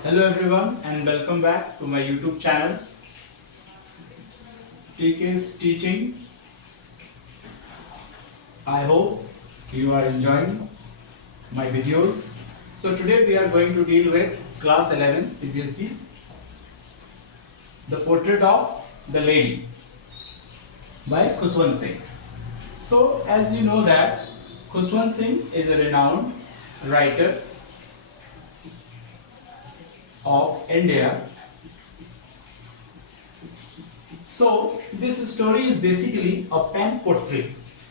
Hello everyone and welcome back to my YouTube channel TK's Teaching. I hope you are enjoying my videos. So today we are going to deal with class 11 CBSE, The Portrait of the Lady by Khuswant Singh. So as you know that Khuswant Singh is a renowned writer of India. So this story is basically a pen portrait.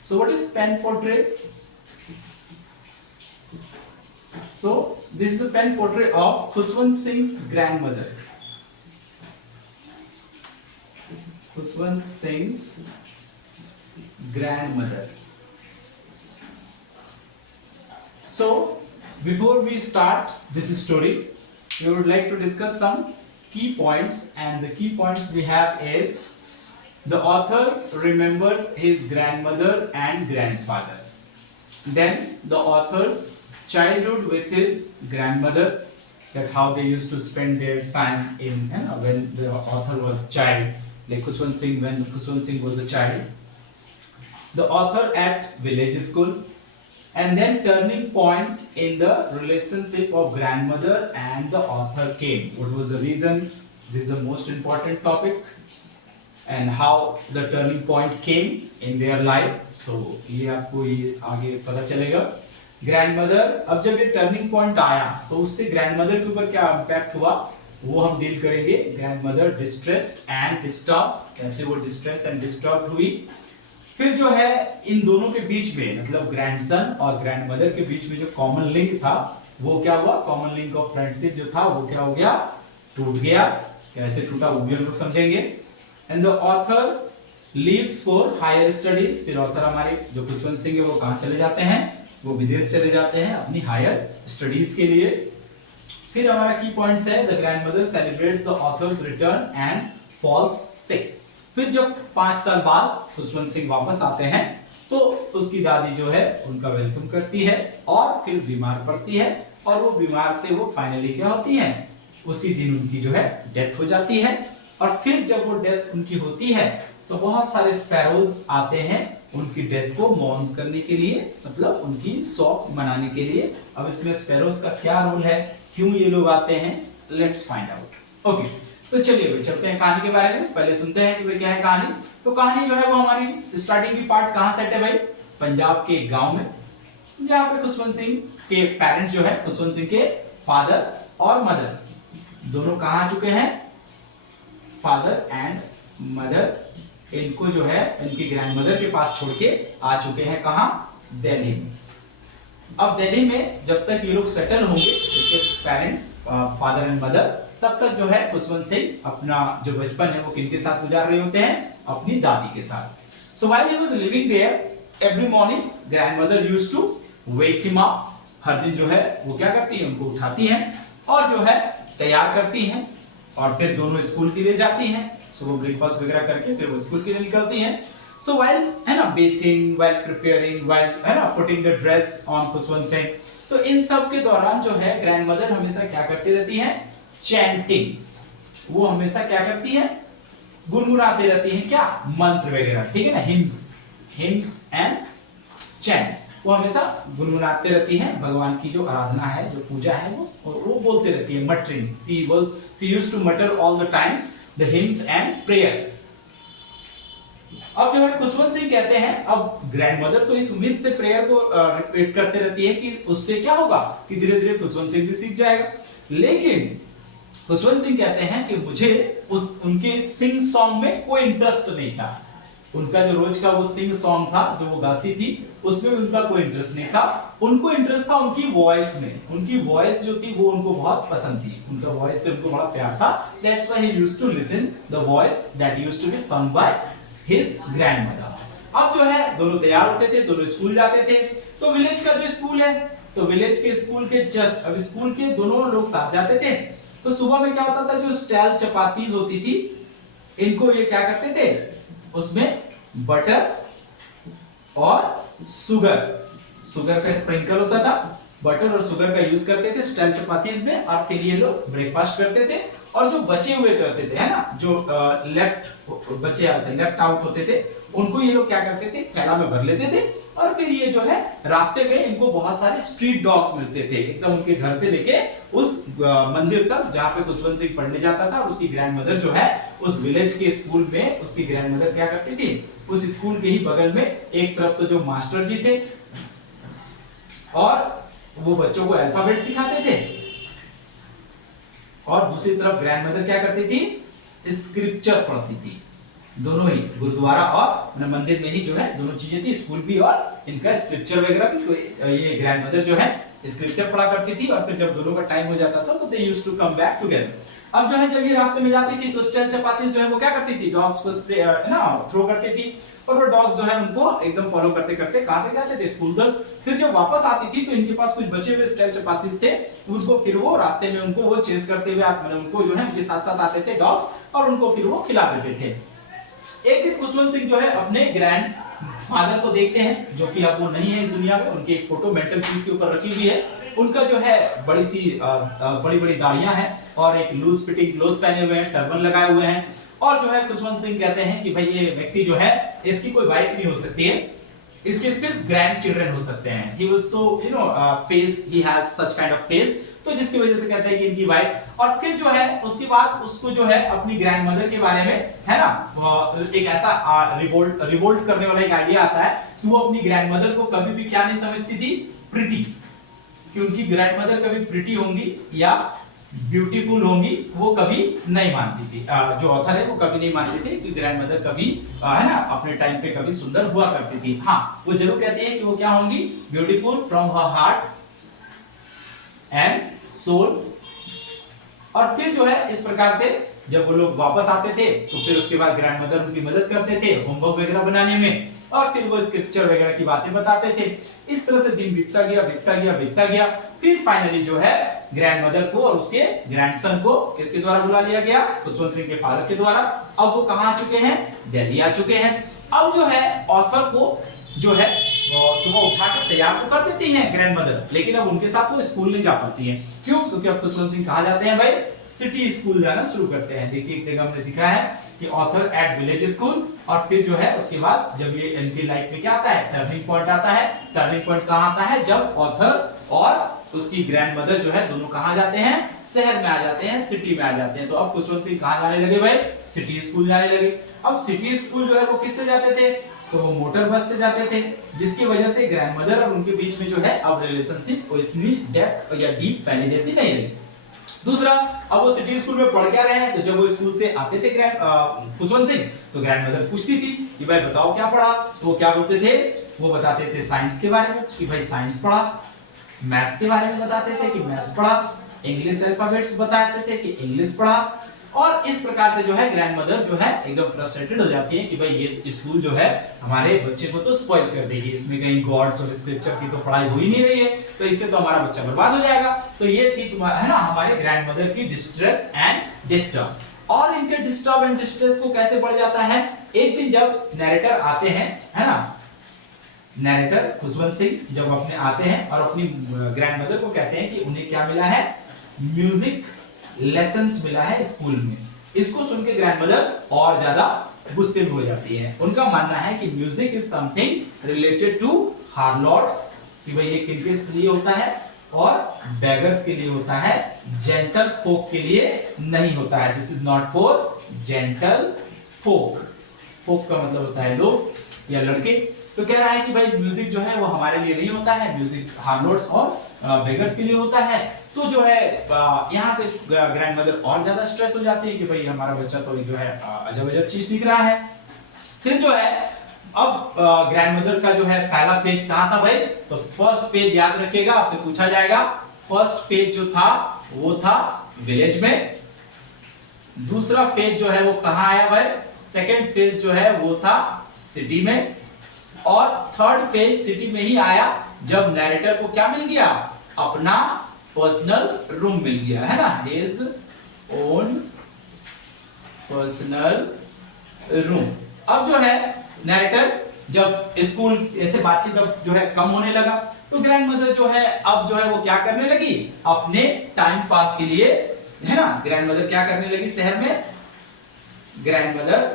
So what is pen portrait? So this is a pen portrait of Khuswant Singh's grandmother. Khuswant Singh's grandmother. So before we start this story, we would like to discuss some key points, and the key points we have is the author remembers his grandmother and grandfather. Then the author's childhood with his grandmother, that how they used to spend their time in when the author was child, like Khuswant Singh, when Khuswant Singh was a child. The author at village school, and then turning point in the relationship of grandmother and the author came. What was the reason? This is the most important topic, and how the turning point came in their life. So ये आपको ये आगे पता चलेगा. Grandmother, अब जब ये turning point आया तो उससे ग्रैंडमदर के ऊपर क्या इम्पैक्ट हुआ वो हम डील करेंगे. ग्रैंडमदर डिस्ट्रेस्ड एंड डिस्टर्ब, कैसे वो डिस्ट्रेस एंड डिस्टर्ब हुई. फिर जो है इन दोनों के बीच में, मतलब ग्रैंडसन और ग्रैंडमदर के बीच में जो कॉमन लिंक था वो क्या हुआ. कॉमन लिंक ऑफ फ्रेंडशिप जो था वो क्या हो गया, टूट गया. कैसे टूटा वो भी हम लोग समझेंगे. And the author leaves for higher studies. फिर ऑथर हमारे जो खुशवंत सिंह है वो कहां चले जाते हैं, वो विदेश चले जाते हैं अपनी हायर स्टडीज के लिए. फिर हमारा की पॉइंट्स है the grandmother celebrates the author's return and falls sick. फिर जब 5 साल बाद खुशवंत सिंह वापस आते हैं तो उसकी दादी जो है उनका वेलकम करती है और फिर बीमार पड़ती है, और वो बीमार से वो फाइनली क्या होती है, उसी दिन उनकी जो है डेथ हो जाती है. और फिर जब वो डेथ उनकी होती है तो बहुत सारे स्पैरोज आते हैं उनकी डेथ को मॉर्न करने के लिए, मतलब उनकी शोक मनाने के लिए. अब इसमें स्पैरोज का क्या रोल है, क्यों ये लोग आते हैं, लेट्स फाइंड आउट. ओके, तो चलिए भाई चलते हैं कहानी के बारे में. पहले सुनते हैं कि भाई क्या है कहानी. तो कहानी जो है वो हमारी स्टार्टिंग की पार्ट कहां सेट है भाई, पंजाब के गांव में, जहां पे खुशवंत सिंह के पेरेंट्स जो है, खुशवंत सिंह के फादर और मदर दोनों कहां आ चुके हैं, फादर एंड मदर इनको जो है इनकी ग्रैंडमदर के पास छोड़ के आ चुके हैं. कहां, दिल्ली में. अब दिल्ली में जब तक ये लोग सेटल होंगे, इसके पेरेंट्स फादर एंड मदर, तब तक जो है खुशवंत सिंह अपना जो बचपन है वो किनके साथ गुजार रहे होते हैं, अपनी दादी के साथ. So while he was living there every morning grandmother used to wake him up. हर दिन जो है वो क्या करती है, उनको उठाती हैं और जो है तैयार करती हैं, और फिर दोनों स्कूल के लिए जाती हैं. सुबह ब्रेकफास्ट वगैरह करके फिर वो स्कूल के लिए निकलती हैं. सो व्हाइल है ना बेथिंग, व्हाइल प्रिपेयरिंग, व्हाइल है ना putting the dress on Khushwant Singh, तो इन सब के दौरान जो है ग्रैंडमदर हमेशा क्या करती रहती हैं, चैंटिंग. वो हमेशा क्या करती है, गुनगुनाते रहती हैं क्या, मंत्र वगैरह, ठीक है ना, हिम्स एंड चैंट्स. वो हमेशा गुनगुनाते रहती हैं. भगवान की जो आराधना है, जो पूजा है, वो बोलते रहती है, मटरिंग. शी यूज्ड टू मटर all the times the hymns and prayer. अब जो है खुशवंत सिंह कहते हैं, अब ग्रैंडमदर तो इस उम्मीद से प्रेयर को रिपीट करते रहती है कि उससे क्या होगा कि धीरे धीरे खुशवंत सिंह भी सीख जाएगा. लेकिन खुशवंत सिंह कहते हैं कि मुझे उनके सिंग सॉन्ग में कोई इंटरेस्ट नहीं था. उनका जो रोज का वो सिंग सॉन्ग था जो वो गाती थी, उसमें उनका कोई इंटरेस्ट नहीं था. उनको इंटरेस्ट था उनकी वॉइस में. उनकी वॉइस जो थी वो उनको बहुत पसंद थी, उनका वॉइस से उनको बड़ा प्यार था. That's why he used to listen the voice that used to be sung by his grandmother. अब जो है दोनों तैयार होते थे, दोनों स्कूल जाते थे. तो विलेज का जो स्कूल है, तो विलेज के स्कूल के जस्ट अब स्कूल के दोनों लोग साथ जाते थे. तो सुबह में क्या होता था, जो स्टाइल चपातीज होती थी, इनको ये क्या करते थे, उसमें बटर और शुगर का स्प्रिंकल होता था, बटर और शुगर का यूज करते थे स्टाइल चपातीज में, और फिर ये लोग ब्रेकफास्ट करते थे। और जो बचे हुए करते थे, है ना, जो लेफ्ट बचे आते लेफ्ट आउट होते थे, उनको ये लोग क्या करते थे, थैला में भर लेते थे। और फिर ये जो है रास्ते में इनको बहुत सारे स्ट्रीट डॉग्स मिलते थे, एकदम उनके घर से लेके उस मंदिर तक जहां पे खुशवंत सिंह पढ़ने जाता था। उसकी ग्रैंडमदर जो है उस विलेज के स्कूल में, उसकी ग्रैंडमदर क्या करती थी, उस स्कूल के ही बगल में एक तरफ तो जो मास्टर जी थे और वो बच्चों को अल्फाबेट सिखाते थे, और दूसरी तरफ ग्रैंडमदर क्या करती थी, स्क्रिप्चर पढ़ती थी। दोनों ही गुरुद्वारा और मंदिर में ही जो है दोनों चीजें थी, स्कूल भी और इनका स्क्रिप्चर वगैरह भी। तो ये ग्रैंडमदर जो है स्क्रिप्चर पढ़ा करती थी, और फिर जब दोनों का टाइम हो जाता था तो they used to come back together. अब जो है जब ये रास्ते में जाती थी तो स्टाइल चपाती जो है वो क्या करती थी, डॉग्स को स्प्रे ना थ्रो करती थी, और वो डॉग्स जो है उनको एकदम फॉलो करते करते कहां तक जाते थे, स्कूल तक। फिर जब वापस आती थी तो इनके पास कुछ बचे हुए स्टाइल चपातीस थे, उनको फिर वो रास्ते में उनको वो चेस करते हुए मैंने उनको जो है उनके साथ साथ आते थे डॉग्स, और उनको फिर वो खिला देते थे। एक दिन खुशवंत सिंह जो है अपने ग्रैंड फादर को देखते हैं, जो कि अब वो नहीं है इस दुनिया में। उनकी एक फोटो मेटल पीस के ऊपर रखी हुई है। उनका जो है बड़ी सी बड़ी बड़ी दाढ़ियां हैं, और एक लूज फिटिंग क्लोथ पहने हुए हैं, टर्बन लगाए हुए हैं। और जो है खुशवंत सिंह कहते हैं कि भाई ये व्यक्ति जो है इसकी कोई वाइफ नहीं हो सकती है, इसके सिर्फ ग्रैंड चिल्ड्रन हो सकते हैं। He was so face, he has such kind of face, तो जिसकी वजह से कहते हैं कि इनकी वाइफ। और फिर जो है उसके बाद उसको जो है अपनी ग्रैंड मदर के बारे में, है ना, एक ऐसा रिवोल्ट करने वाला एक आइडिया आता है कि वो अपनी ग्रैंड मदर को कभी भी क्या नहीं समझती थी, प्रिटी, कि उनकी ग्रैंड मदर कभी प्रिटी होंगी या ब्यूटीफुल होंगी, वो कभी नहीं मानती थी। जो ऑथर है वो कभी नहीं मानती थी कि ग्रैंड मदर कभी है ना अपने टाइम पे कभी सुंदर हुआ करती थी। हाँ, वो जरूर कहती है कि वो क्या होंगी, beautiful from her heart and soul. और फिर जो है इस प्रकार से जब वो लोग वापस आते थे तो फिर उसके बाद ग्रैंड मदर उनकी मदद करते थे होमवर्क वगैरह बनाने में, और फिर वो स्क्रिप्चर वगैरह की बातें बताते थे। इस तरह से दिन बीतता गया बीतता गया बीतता गया। फिर फाइनली जो है ग्रैंड मदर को और उसके ग्रैंडसन को किसके द्वारा बुला लिया गया, खुशवंत सिंह के फादर के द्वारा। अब वो कहां आ चुके हैं, दिल्ली आ चुके हैं। अब जो है ऑथर को जो है सुबह उठाकर तैयार तो कर देती हैं ग्रैंड मदर, लेकिन अब उनके साथ वो स्कूल नहीं जा पाती हैं। क्यों? क्योंकि अब खुशवंत सिंह कहां जाते हैं भाई, सिटी स्कूल जाना शुरू करते हैं। देखिए एक जगह हमने दिखा है कि ऑथर एट विलेज स्कूल, और फिर जो है उसके बाद जब ये इनकी लाइफ में क्या आता है, टर्निंग पॉइंट आता है। टर्निंग पॉइंट कहां आता है, जब ऑथर और उसकी ग्रैंड मदर जो है दोनों कहां जाते हैं, शहर में आ जाते हैं, सिटी में आ जाते हैं। तो अब खुशवंत सिंह कहां जाने लगे भाई, सिटी स्कूल जाने लगे। अब सिटी स्कूल जो है वो किससे जाते थे, तो वो मोटर बस से जाते थे, जिसकी वजह से ग्रैंड मदर और उनके बीच में जो है अब रिलेशनशिप कोई इतनी डेप्थ या डीप पहले जैसी नहीं रही। दूसरा, अब वो सिटी स्कूल में पढ़ क्या रहे हैं, तो जब वो स्कूल से आते थे खुशवंत सिंह, तो ग्रैंड मदर पूछती थी कि भाई बताओ क्या पढ़ा, तो वो क्या बोलते थे, वो बताते थे साइंस के बारे में कि भाई साइंस पढ़ा, मैथ्स के बारे में बताते थे कि मैथ्स पढ़ा, इंग्लिश अल्फाबेट्स बताते थे कि इंग्लिश पढ़ा। और इस प्रकार से जो है ग्रैंड मदर जो है एकदम फ्रस्ट्रेटेड हो जाती है कि भाई ये स्कूल जो है हमारे बच्चे को तो स्पॉइल कर देगी, इसमें कहीं गॉड्स और स्क्रिप्चर की तो पढ़ाई हो ही नहीं रही है, तो इससे तो हमारा बच्चा बर्बाद हो जाएगा। तो ये थी तुम्हारा, है ना, हमारे ग्रैंड मदर की डिस्ट्रेस एंड डिस्टर्ब। और इनके डिस्टर्ब एंड डिस्ट्रेस को कैसे बढ़ जाता है, एक दिन जब नैरेटर आते हैं, है ना, नैरेटर खुशवंत सिंह जब अपने आते हैं और अपनी ग्रैंड मदर को कहते हैं कि उन्हें क्या मिला है, म्यूजिक लेसन्स मिला है स्कूल में। इसको सुन के ग्रैंड मदर और ज्यादा गुस्से में हो जाती है। उनका मानना है कि music is something related to harlots, कि भाई ये किनके लिए होता है, और बेगर्स के लिए होता है, जेंटल फोक के लिए नहीं होता है। This is not for gentle folk. Folk का मतलब होता है लोग या लड़के। तो कह रहा है कि भाई म्यूजिक जो है वो हमारे लिए नहीं होता है, म्यूजिक हार्लॉट्स और बेगर्स के लिए होता है। तो जो है यहाँ से ग्रैंड मदर और ज्यादा स्ट्रेस हो जाती है कि भाई हमारा बच्चा तो जो है अजब अजब चीज सीख रहा है। फिर जो है अब ग्रैंड मदर का जो है पहला पेज कहाँ था भाई, तो फर्स्ट पेज याद रखिएगा, आपसे पूछा जाएगा। फर्स्ट पेज जो था वो था विलेज में। दूसरा पेज जो है वो कहाँ आया भाई, सेकंड पेज जो है वो था सिटी में। और थर्ड पेज सिटी में ही आया जब नैरेटर को क्या मिल गया, अपना पर्सनल रूम मिल गया, है ना, हिज ओन पर्सनल रूम। अब जो है नैरेटर जब स्कूल ऐसे बातचीत अब जो है कम होने लगा, तो ग्रैंड मदर जो है अब जो है वो क्या करने लगी, अपने टाइम पास के लिए, है ना, ग्रैंड मदर क्या करने लगी शहर में, ग्रैंड मदर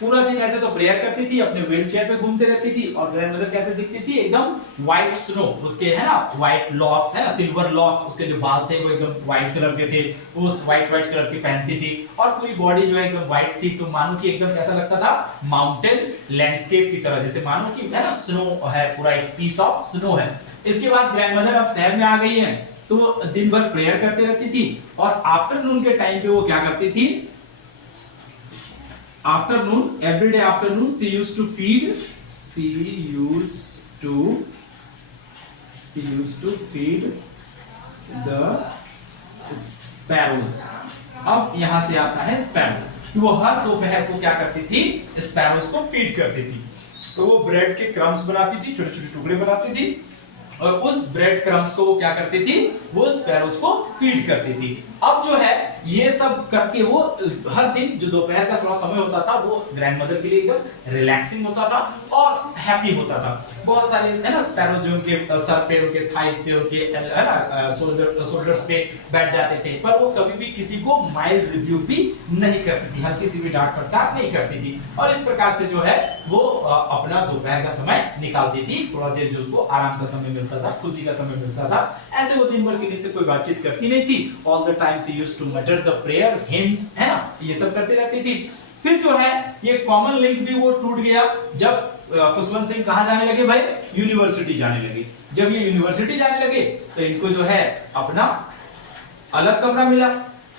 पूरा दिन ऐसे तो प्रेयर करती थी, अपने व्हील चेयर पे घूमते रहती थी, और ग्रैंड मदर कैसे दिखती थी, एकदम व्हाइट स्नो, उसके है ना व्हाइट लॉक्स, है ना सिल्वर लॉक्स, उसके जो बाल थे वो एकदम व्हाइट कलर के थे, वो उस व्हाइट कलर की पहनती थी, और पूरी बॉडी जो है एकदम व्हाइट थी, तो मानो कि एकदम कैसा लगता था, माउंटेन लैंडस्केप की तरह, जैसे मानो कि है ना स्नो है, पूरा एक पीस ऑफ स्नो है। इसके बाद ग्रैंड मदर अब शहर में आ गई है, तो वो दिन भर प्रेयर करते रहती थी, और आफ्टरनून के टाइम पे वो क्या करती थी, afternoon, every day afternoon she used to feed the sparrows। अब यहां से आता है स्पैरोज, वो हर दोपहर को क्या करती थी, स्पैरोज को फीड करती थी। तो वो ब्रेड के क्रम्स बनाती थी, छोटे छोटे टुकड़े बनाती थी, और उस ब्रेड क्रम्स को वो क्या करती थी, वो स्पैरोज को फीड करती थी। अब जो है ये सब करके वो हर दिन जो दोपहर का थोड़ा समय होता था वो ग्रैंड मदर के लिए एकदम रिलैक्सिंग होता था और हैप्पी होता था। बहुत सारे है ना स्पैरोज जो उनके सर पे, उनके थाइस पे, उनके है ना शोल्डर्स पे बैठ जाते थे, पर वो कभी भी किसी को माइल्ड रिव्यूक भी नहीं करती थी, हल्की सी भी डांट फटकार नहीं करती थी, और इस प्रकार से जो है वो अपना दोपहर का समय निकालती थी, थोड़ा देर जो उसको आराम का समय मिलता था, खुशी का समय मिलता था। ऐसे वो दिन भर किसी से कोई बातचीत करती नहीं थी, all the time she used to mutter the prayers, hymns, है ना, ये सब करती रहती थी। फिर जो है ये कॉमन लिंक भी वो टूट गया जब खुशवंत सिंह कहां जाने लगे भाई, यूनिवर्सिटी जाने लगे। जब ये यूनिवर्सिटी जाने लगे तो इनको जो है अपना अलग कमरा मिला।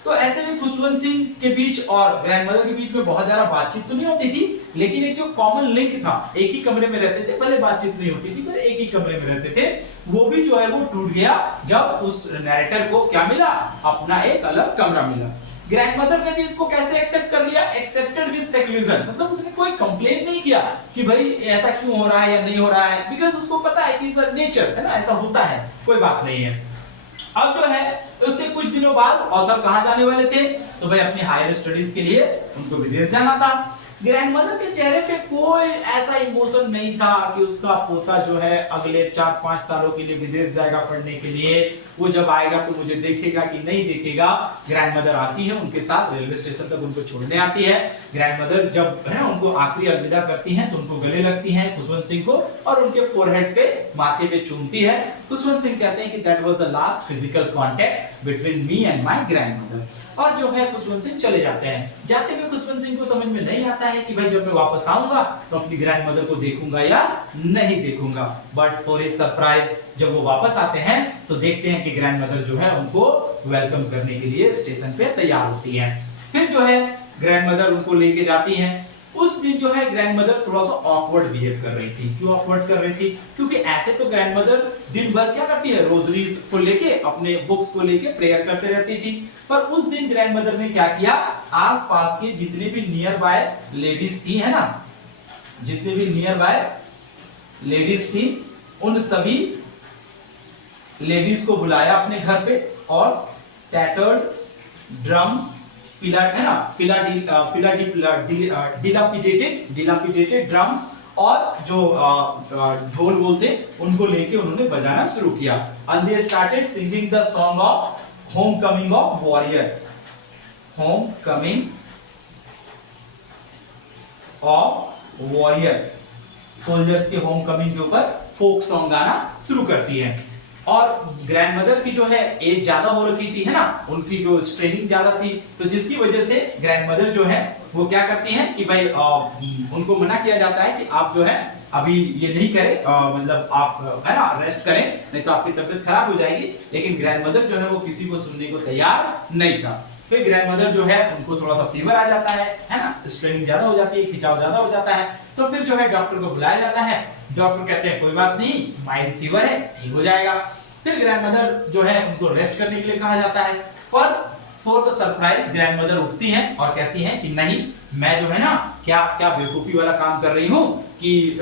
तो ऐसे में खुशवंत सिंह के बीच और ग्रैंडमदर के बीच में बहुत ज्यादा बातचीत तो नहीं होती थी, लेकिन एक जो कॉमन लिंक था, एक ही कमरे में रहते थे, भले बातचीत नहीं होती थी पर एक ही कमरे में रहते थे, वो भी जो है वो टूट गया जब उस नैरेटर को क्या मिला, अपना एक अलग कमरा मिला। ग्रैंडमदर ने भी इसको कैसे एक्सेप्ट कर लिया, एक्सेप्टेड विद सेक्लूजन, मतलब उसने कोई कंप्लेन नहीं किया कि भाई ऐसा क्यों हो रहा है या नहीं हो रहा है, बिकॉज़ उसको पता है कि इज अ नेचर, है ना, ऐसा होता है, कोई बात नहीं है। अब जो है उसके कुछ दिनों बाद ऑथर कहां जाने वाले थे, तो भाई अपनी हायर स्टडीज के लिए उनको विदेश जाना था। ग्रैंडमदर के चेहरे पे कोई ऐसा इमोशन नहीं था कि उसका पोता जो है अगले 4-5 सालों के लिए विदेश जाएगा पढ़ने के लिए, वो जब आएगा तो मुझे देखेगा कि नहीं देखेगा। ग्रैंडमदर आती है उनके साथ रेलवे स्टेशन तक, उनको छोड़ने आती है। ग्रैंडमदर जब है ना उनको आखिरी अलविदा करती हैं तो उनको गले लगती हैं खुशवंत सिंह को, और उनके फोरहेड पे, माथे पे चूमती है। खुशवंत सिंह कहते हैं कि that was the last physical contact between me and my grandmother, और जो है खुशवंत सिंह चले जाते हैं। जाते हुए खुशवंत सिंह को समझ में नहीं आता है कि भाई जब मैं वापस आऊंगा तो अपनी ग्रैंडमदर को देखूंगा या नहीं देखूंगा, बट फॉर हिज सरप्राइज जब वो वापस आते हैं तो देखते हैं कि ग्रैंडमदर जो है उनको वेलकम करने के लिए स्टेशन पे तैयार होती हैं। फिर जो है ग्रैंडमदर उनको लेके जाती हैं। उस दिन जो है ग्रैंडमदर थोड़ा सा ऑकवर्ड बिहेव कर रही थी। क्यों ऑकवर्ड कर रही थी? क्योंकि ऐसे तो ग्रैंडमदर दिन भर क्या करती है, रोजरीज को लेके, अपने बुक्स को लेके प्रेयर करते रहती थी, पर उस दिन ग्रैंडमदर ने क्या किया, आसपास के जितने भी नियर बाय लेडीज थी, है ना, जितने भी नियर बाय लेडीज थी, उन सभी लेडीज को बुलाया अपने घर पे, और टैटर्ड ड्रम्स, dilapidated ड्रम्स और जो ढोल बोलते उनको लेके उन्होंने बजाना शुरू किया। And they started singing the song of homecoming of warrior, homecoming of warrior, soldiers के होमकमिंग के ऊपर फोक सॉन्ग गाना शुरू करती है। और ग्रैंडमदर की जो है एज ज्यादा हो रखी थी, है ना, उनकी जो स्ट्रेनिंग ज्यादा थी, तो जिसकी वजह से ग्रैंडमदर जो है वो क्या करती हैं कि भाई उनको मना किया जाता है कि आप जो है अभी ये नहीं करें, मतलब आप है ना रेस्ट करें, नहीं तो आपकी तबीयत खराब हो जाएगी। लेकिन ग्रैंडमदर जो है वो किसी को सुनने को तैयार नहीं था। फिर ग्रैंडमदर जो है उनको थोड़ा सा फीवर आ जाता है ना, स्ट्रेनिंग ज्यादा हो जाती है, खिंचाव ज्यादा हो जाता है, तो फिर जो है डॉक्टर को बुलाया जाता है। डॉक्टर कहते हैं कोई बात नहीं, माइल्ड फीवर है, ठीक हो जाएगा। फिर ग्रैंडमदर जो है उनको रेस्ट करने के लिए कहा जाता है, पर फॉर द सरप्राइज ग्रैंडमदर उठती हैं और कहती हैं कि नहीं, मैं जो है ना क्या क्या बेवकूफी वाला काम कर रही हूँ कि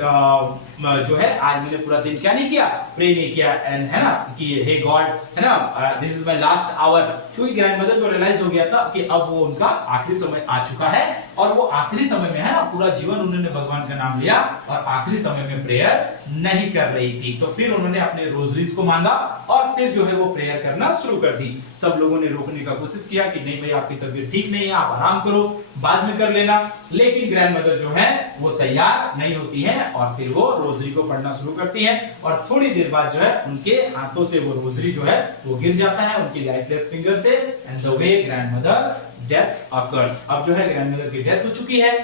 जो है आज मैंने पूरा दिन क्या नहीं किया, प्रे नहीं किया, एंड है ना कि हे गॉड, है ना, this is my last hour. क्योंकि ग्रैंडमदर को रियलाइज हो गया था कि अब वो उनका आखिरी समय आ चुका है, और वो आखिरी समय में है ना पूरा जीवन उन्होंने भगवान का नाम लिया और आखिरी समय में प्रेयर नहीं कर रही थी। तो फिर उन्होंने अपने रोजरीज को मांगा और फिर जो है वो प्रेयर करना शुरू कर दी। सब लोगों ने रोकने का कोशिश किया कि नहीं भाई आपकी तबीयत ठीक नहीं है, आप आराम करो, बाद में कर लेना, लेकिन ग्रैंडमदर जो है वो तैयार नहीं होती है और फिर वो रोजरी को पढ़ना शुरू करती है, और थोड़ी देर बाद जो है उनके हाथों से वो रोजरी जो है वो गिर जाता है उनकी लाइफलेस फिंगर से, and the way grandmother death occurs. अब जो है ग्रैंडमदर की डेथ हो चुकी है।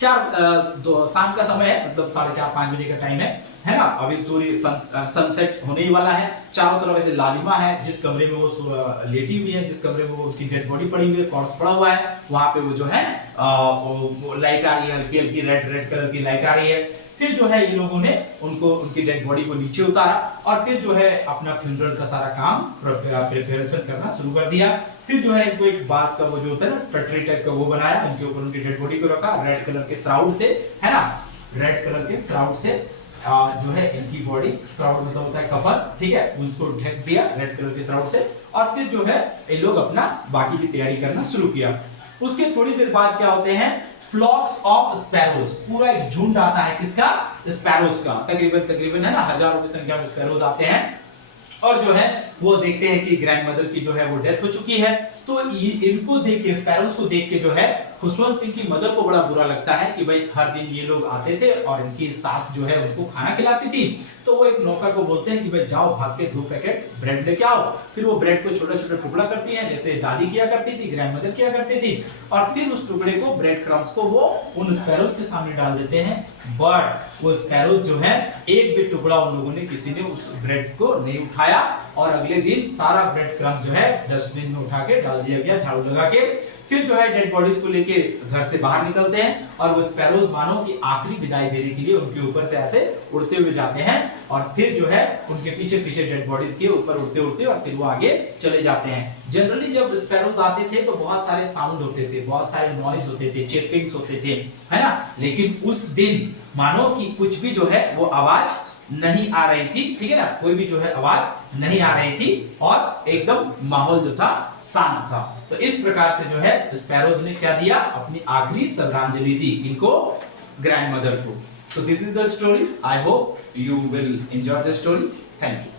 शाम का समय है, मतलब 4:30-5 बजे का टाइम है ना। अभी सूर्य सनसेट होने ही वाला है। चारों तरफ ऐसे लालिमा है। जिस कमरे में वो लेटी हुई है, जिस कमरे में वो उनकी डेड बॉडी पड़ी हुई है, कॉर्प्स पड़ा हुआ है, वहां पे वो जो है लाइट आ रही है, हल्की हल्की रेड कलर की लाइट आ रही है। फिर जो है ये लोगों ने उनको उनकी डेड बॉडी को नीचे उतारा और फिर जो है अपना फ्यूनरल का सारा काम प्रिपरेशन करना शुरू कर दिया। फिर जो है इनको एक बांस का वो जो होता है ना पटरी टाइप का वो बनाया, उनके ऊपर उनकी डेड बॉडी को रखा रेड कलर के श्राउड से, है ना, रेड कलर के श्राउड से जो है इनकी बॉडी, श्राउड मतलब होता है कफन, ठीक है, उनको ढक दिया रेड कलर के श्राउड से, और फिर जो है ये लोग अपना बाकी की तैयारी करना शुरू किया। उसके थोड़ी देर बाद क्या होते हैं, फ्लॉक्स ऑफ स्पैरोज, पूरा एक झुंड आता है किसका, स्पैरोज का, तकरीबन है ना हजारों की संख्या में स्पैरोज आते हैं और जो है वो देखते हैं कि ग्रैंडमदर की जो है वो डेथ हो चुकी है। तो इनको देख के, स्पैरोज को देख के जो है खुशवंत सिंह की मदर को बड़ा बुरा लगता है कि भाई हर दिन ये लोग आते थे और इनकी सास जो है उनको खाना खिलाती थी। तो वो एक नौकर को बोलते हैं कि भाई जाओ भाग के 2 पैकेट ब्रेड लेके आओ। फिर वो ब्रेड को छोटा छोटा टुकड़ा करती है, जैसे दादी किया करती थी, ग्रैंडमदर किया करती थी, और फिर उस टुकड़े को, ब्रेड क्रम्स को वो उन स्पैरोज के सामने डाल देते हैं। बट वो स्पैरोज जो है एक भी टुकड़ा उन लोगों ने, किसी ने उस ब्रेड को नहीं उठाया, और अगले दिन सारा ब्रेड क्रम्स जो है डस्टबिन में उठा के डाल दिया गया झाड़ू लगा के। फिर जो है डेड बॉडीज को लेके घर से बाहर निकलते हैं और वो स्पैरोज मानो कि आखिरी विदाई देने के लिए उनके ऊपर से ऐसे उड़ते हुए जाते हैं, और फिर जो है उनके पीछे पीछे डेड बॉडीज के ऊपर उड़ते उड़ते और फिर वो आगे चले जाते हैं। जनरली जब स्पैरोज आते थे तो बहुत सारे साउंड होते थे, बहुत सारे नॉइज होते थे, चिरपिंग्स होते थे, है ना, लेकिन उस दिन मानो कि कुछ भी जो है वो आवाज नहीं आ रही थी, ठीक है ना, कोई भी जो है आवाज नहीं आ रही थी और एकदम माहौल जो था शांत था। तो इस प्रकार से जो है स्पैरोज ने क्या दिया, अपनी आखिरी श्रद्धांजलि दी इनको, ग्रैंडमदर को। So this is the story. I hope you will enjoy the story. Thank you.